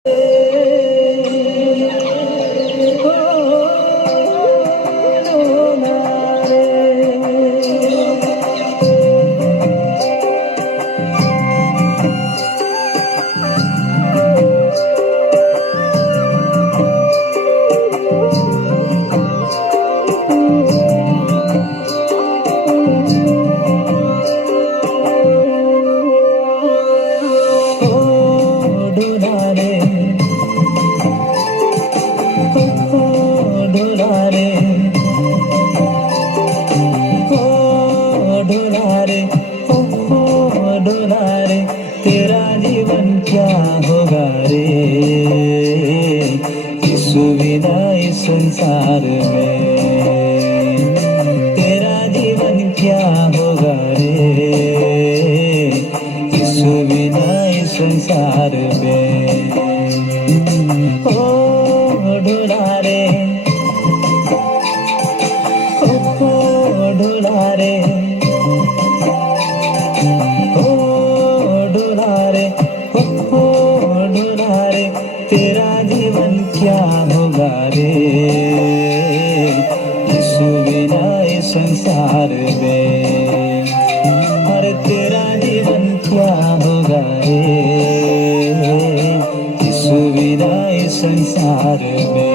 तेरा जीवन क्या होगा रे, यीशु बिना इस संसार में। तेरा जीवन क्या होगा रे, यीशु बिना इस संसार में। ओ ढोलारे, ओ ढोलारे, तेरा जीवन क्या होगा रे, यीशु बिना इस संसार में। अरे तेरा जीवन क्या होगा रे, यीशु बिना इस संसार में।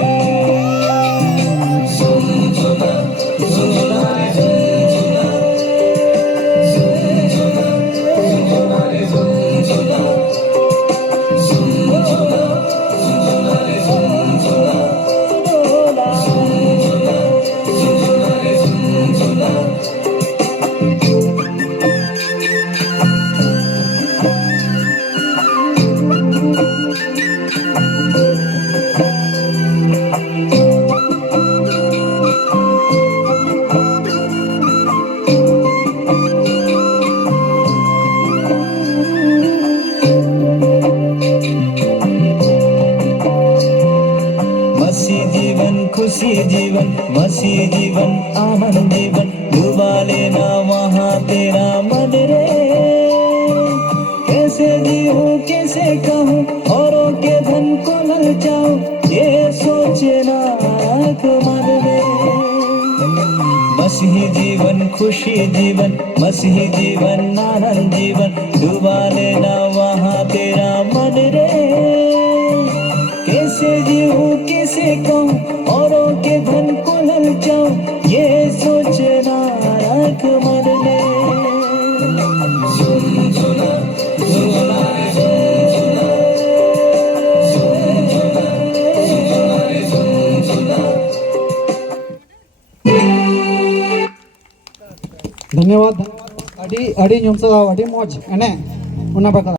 मसीह जीवन खुशी जीवन, मसीह जीवन आनंद जीवन, डुबा लेना वहाँ तेरा मन रे। कैसे जीऊं कैसे कहूँ, औरों के धन को ललचाऊं, ये सोचना मन में। मसीह जीवन खुशी जीवन, मसीह जीवन आनंद जीवन, डुबा लेना वहाँ तेरा मन रे। कैसे जीऊं कैसे कहूँ, औरों के धन को ललचाऊं, ये सोचना रख मन में। धन्यवाद. Adi nyum sa adi moj ene una bakal